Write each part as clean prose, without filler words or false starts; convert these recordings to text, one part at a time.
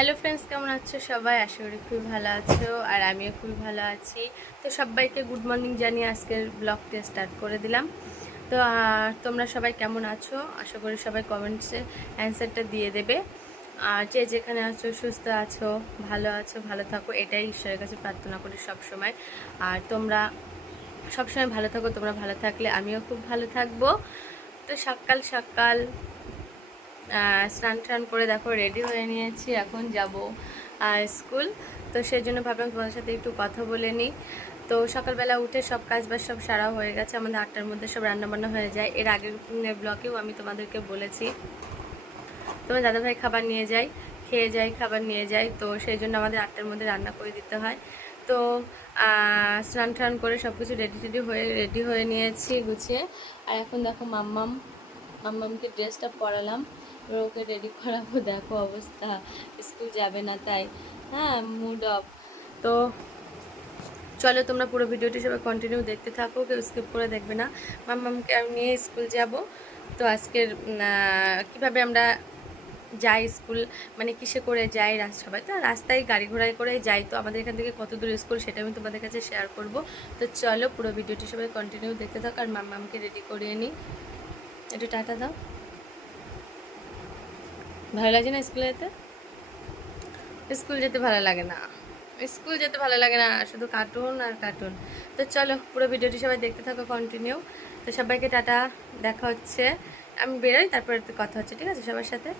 Hello friends, কেমন আছো সবাই? আশা করি খুবই ভালো আছো আর আমিও খুবই ভালো আছি। তো সবাইকে গুড মর্নিং জানিয়ে আজকের ব্লগটা স্টার্ট করে দিলাম। তো তোমরা সবাই কেমন আছো? আশা করি সবাই কমেন্টসে অ্যান্সারটা দিয়ে দেবে। আর যে যেখানে আছো সুস্থ আছো, ভালো থাকো, এটাই ঈশ্বরের কাছে প্রার্থনা করি সব সময়। আর তোমরা সবসময় ভালো থাকো, তোমরা ভালো থাকলে আমিও খুব ভালো থাকবো। তো সকাল সকাল স্নান টান করে দেখো রেডি হয়ে নিয়েছি, এখন যাব স্কুল। তো সেই জন্য ভাবলাম তোমাদের সাথে একটু কথা বলে নিই। তো সকালবেলা উঠে সব কাজ বাজ সব সারা হয়ে গেছে, আমাদের 8টার মধ্যে সব রান্নাবান্না হয়ে যায়। এর আগের ব্লকেও আমি তোমাদেরকে বলেছি তোমার দাদাভাই খাবার নিয়ে যায়, খেয়ে যায়, খাবার নিয়ে যায়। তো সেই জন্য আমাদের 8টার মধ্যে রান্না করে দিতে হয়। তো স্নান টান করে সব কিছু রেডি হয়ে নিয়েছি গুছিয়ে। আর এখন দেখো মাম্মামকে ড্রেসটা পরালাম, ওকে রেডি করাবো। দেখো অবস্থা, স্কুল যাবে না তাই, হ্যাঁ, মুড অফ। তো চলো তোমরা পুরো ভিডিওটি সবাই কন্টিনিউ দেখতে থাকো, কেউ স্কিপ করে দেখবে না। মাম্মামকে আমি নিয়ে স্কুল যাব। তো আজকের কিভাবে আমরা যাই স্কুল, মানে কিসে করে যাই, সবাই তো রাস্তায় গাড়ি ঘোড়ায় করেই যাই। তো আমাদের এখান থেকে কত দূর স্কুল সেটা আমি তোমাদের কাছে শেয়ার করব। তো চলো পুরো ভিডিওটি সবাই কন্টিনিউ দেখতে থাকো। আর মাম্মামকে রেডি করিয়ে নিই। একটু টাটা দাও। ভালো লাগছে না স্কুলে যেতে? স্কুল যেতে ভালো লাগে না, স্কুল যেতে ভালো লাগে না, শুধু কার্টুন আর কার্টুন। তো চলো পুরো ভিডিওটি সবাই দেখতে থাকো কন্টিনিউ। তো সবাইকে টাটা, দেখা হচ্ছে। আমি বেরোই, তারপরে একটু কথা হচ্ছে, ঠিক আছে সবার সাথে।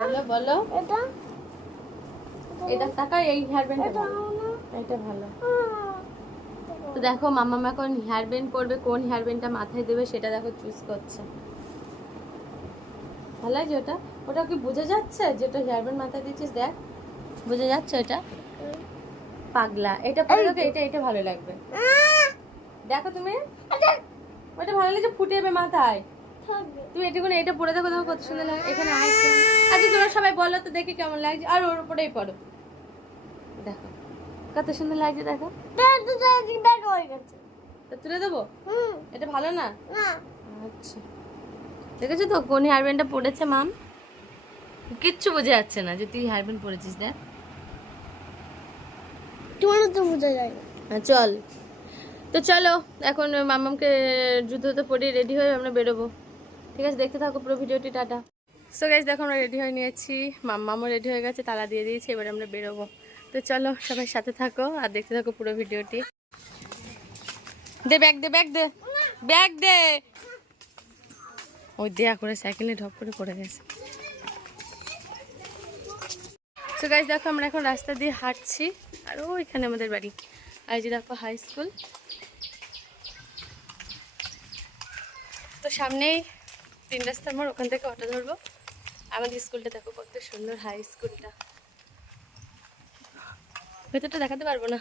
বলো বলো। এটা টাকা, এই হেয়ার ব্যান্ডটা এটা ভালো। তো দেখো মাম্মা এখন হেয়ার ব্যান্ড করবে, কোন হেয়ার ব্যান্ডটা মাথায় দেবে সেটা দেখো চুজ করছে। ভালো লাগছে ওটা? ওটা কি বোঝা যাচ্ছে যেটা হেয়ার ব্যান্ড মাথায় দিচ্ছিস? দেখ, বোঝা যাচ্ছে ওটা? পাগলা, এটা পরে দেখো, এটা ভালো লাগবে। দেখো তুমি, ওটা ভালো লাগছে, ফুটে যাবে মাথায়। তুমি এটা পরে দেখো, দেখো কত সুন্দর লাগে। এখানে আচ্ছা তোমরা সবাই বলো তো দেখি কেমন লাগছে। আর ওর উপরেই পড়ো, দেখো কত সুন্দর লাগছে। দেখো তুলে দেবো, এটা ভালো না? আচ্ছা, দেখেছো তো কোন হেয়ার ব্যান্ডটা পড়েছে মাম? কিচ্ছু বোঝা যাচ্ছে না যে তুই হেয়ার ব্যান্ড পরেছিস। দেখ, তোমার তো বোঝা যায় না। চল। তো চলো এখন মাম্মামকে জুতোতে পরিয়ে রেডি হয়ে আমরা বেরোবো, ঠিক আছে? দেখতে থাকো পুরো ভিডিওটি, টাটা। সো গাইস দেখো আমরা রেডি হয়ে নিয়েছি, মাম্মামও রেডি হয়ে গেছে, তালা দিয়ে দিয়েছি, এবার আমরা বেরোবো। তো চলো সবাই সাথে থাকো আর দেখতে থাকো পুরো ভিডিওটি। দে ব্যাগ, দে ব্যাগ, দে ব্যাগ, দে। ওই দেয়া করে সাইকেলে ঢপ করে পড়ে গেছে। সো গাইস দেখো আমরা এখন রাস্তা দিয়ে হাঁটছি, আর ওইখানে আমাদের বাড়ি। আর যে দেখো হাই স্কুল, তো সামনেই 3 রাস্তার মোড়, ওখান থেকে অটো ধরবো। আমাদের স্কুলটা দেখো কত সুন্দর, হাই স্কুলটা। ভেতরটা দেখাতে পারবো না,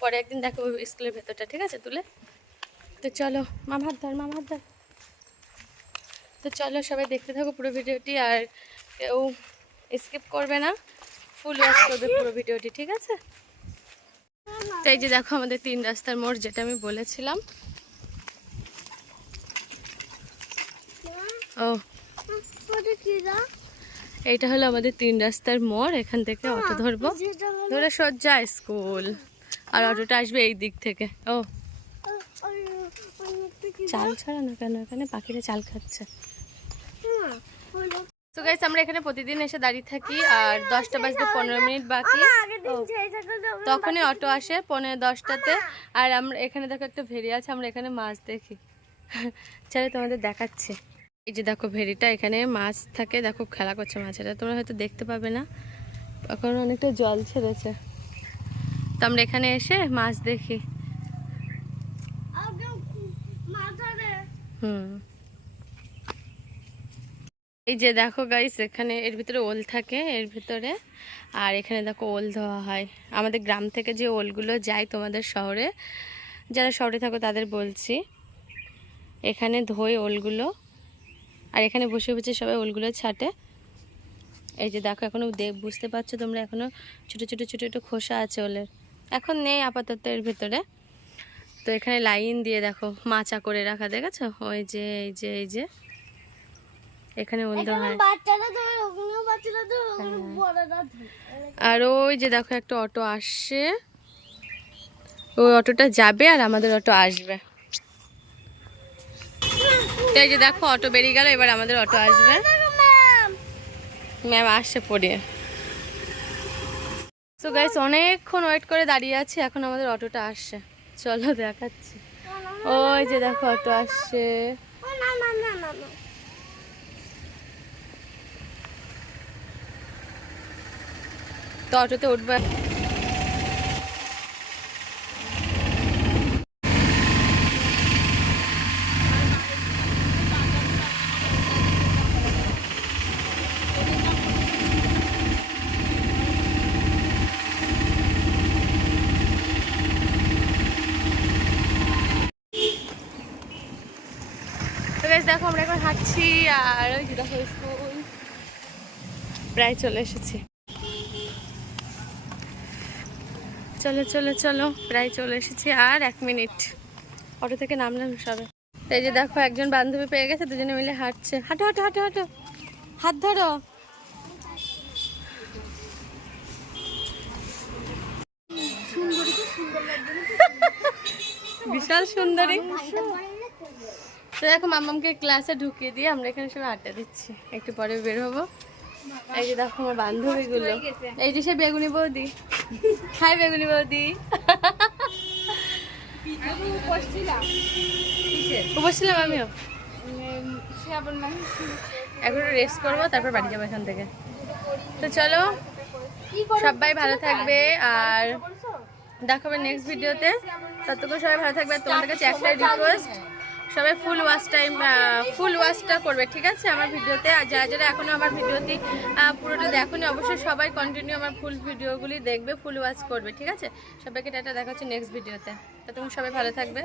পরে একদিন দেখো স্কুলের ভেতরটা, ঠিক আছে তুলে। তো চলো, মামা হাত ধর, মামা হাত ধর। তো চলো সবাই দেখতে থাকো পুরো ভিডিওটি, আর কেউ স্কিপ করবে না, ফুল ওয়াচ করবে পুরো ভিডিওটি, ঠিক আছে? তো এই যে দেখো আমাদের 3 রাস্তার মোড়, যেটা আমি বলেছিলাম। ও এইটা হলো আমাদের 3 রাস্তার মোড়, এখান থেকে অটো ধরবো, ধরে সোজা স্কুল। আর অটোটা আসবে এই দিক থেকে। ও চাল ছাড়া না কেন, এখানে পাখিরা চাল খাচ্ছে। তো গাইস আমরা এখানে প্রতিদিন এসে দাঁড়িয়ে থাকি, আর 10টা বাজতে 15 মিনিট বাকি তখনই অটো আসে 9:45-10টাতে। আর আমরা এখানে দেখো একটা ভেড়ি আছে, আমরা এখানে মাছ দেখি। চলো তোমাদের দেখাচ্ছি। এই যে দেখো ভেড়িটা, এখানে মাছ থাকে, দেখো খেলা করছে মাছেরা, তোমরা হয়তো দেখতে পাবে না, এখন অনেকটা জল ছেড়েছে। তো আমরা এখানে এসে মাছ দেখি। এই যে দেখো গাইস, এখানে এর ভিতরে ওল থাকে এর ভিতরে, আর এখানে দেখো ওল ধোয়া হয়। আমাদের গ্রাম থেকে যে ওলগুলো যায় তোমাদের শহরে, যারা শহরে থাকো তাদের বলছি, এখানে ধোয় ওলগুলো, আর এখানে বসে বসে সবাই ওলগুলো ছাটে। এই যে দেখো এখনো বুঝতে পারছো তোমরা, এখনো ছোট ছোট ছোট ছোট খোসা আছে ওলের, এখন নেই আপাতত এর ভিতরে। তো এখানে লাইন দিয়ে দেখো মাচা করে রাখা, দেখেছো? ওই যে এই যে এখানে হলদে হয়। বাচ্চারা ধরে ওখানেও বাচ্চারা ধরে ওখানে বড়রা ধরে। আর ওই যে দেখো একটা অটো আসছে, ওই অটোটা যাবে আর আমাদের অটো আসবে। তো এই যে দেখো অটো বেরিয়ে গেল, এবার আমাদের অটো আসবে। ম্যাম আসছে পড়িয়ে। তো গাইস অনেকক্ষণ ওয়েট করে দাঁড়িয়ে আছি, এখন আমাদের অটোটা আসছে। চলো দেখাচ্ছি। ওই যে দেখো অটো আসছে। না না না না না। তো অটোতে উঠবে। তো গাইস দেখো আমরা এখন হাঁটছি, আর ওই যে দেখো স্কুল প্রায় চলে এসেছি। চলো চলো চলো, প্রায় চলে এসেছি, আর 1 মিনিট অটো থেকে নামলাম সবে। এই যে দেখো একজন বান্ধবী পেয়ে গেছে, দুজনে মিলে হাঁটছে। হাঁটো হাঁটো হাঁটো হাঁটো, হাত ধরো। বিশাল সুন্দরী। তো দেখো মামামকে ক্লাসে ঢুকিয়ে দিয়ে আমরা এখানে সবাই আড্ডা দিচ্ছি, একটু পরে বের হবো। এই যে দেখো আমার বান্ধবীগুলো, এই যে সে বেগুনি বৌদি। হাই বেগুনি বৌদি। বসছিলাম আমিও। এখন রেস্ট করবো, তারপর বাড়ি যাবো এখান থেকে। তো চলো সবাই ভালো থাকবে, আর দেখাবে নেক্সট ভিডিওতে। ততক্ষণ সবাই ভালো থাকবে। আর তোমাদের কাছে একটাই রিকোয়েস্ট, সবাই ফুল ওয়াচটা করবে, ঠিক আছে আমার ভিডিওতে। আর যারা যারা এখনো আমার ভিডিওটি পুরোটা দেখোনি, অবশ্যই সবাই কন্টিনিউ আমার ফুল ভিডিওগুলি দেখবে, ফুল ওয়াচ করবে, ঠিক আছে। সবাইকে টাটা, দেখা হচ্ছে নেক্সট ভিডিওতে। ততক্ষণ সবাই ভালো থাকবে।